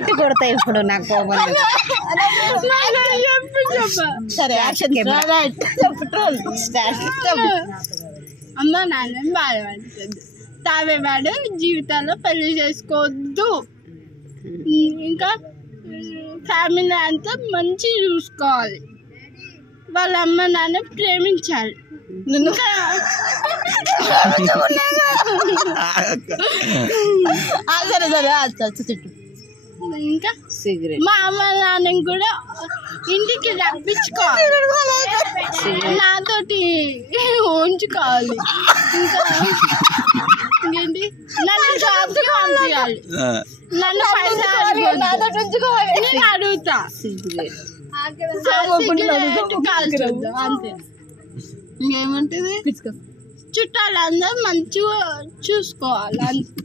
పెట్టి కొడతా ఇప్పుడు నాకు కోపం. సరే యాక్షన్ అమ్మ నాన్న బాధపడుతుంది. తాగేవాడు జీవితంలో పెళ్లి చేసుకోవద్దు. ఇంకా ఫ్యామిలీ అంతా మంచి చూసుకోవాలి. వాళ్ళ అమ్మ నాన్న ప్రేమించాలి. సరే సరే చుట్టూ ఇంకా సిగరెట్ మా అమ్మ నాన్నని కూడా ఇంటికి రప్పించుకోవాలి, నాతోటి ఉంచుకోవాలి. ఇంకా ఇంకేంటి, నన్ను జాబ్కి పంపించాలి, నన్ను పైసలు నేను అడుగుతా. సిగరెట్ కాల్చొద్దు అంతే. ఇంకేమంటుంది, చుట్టాలందరూ మంచిగా చూసుకోవాలి అంతే.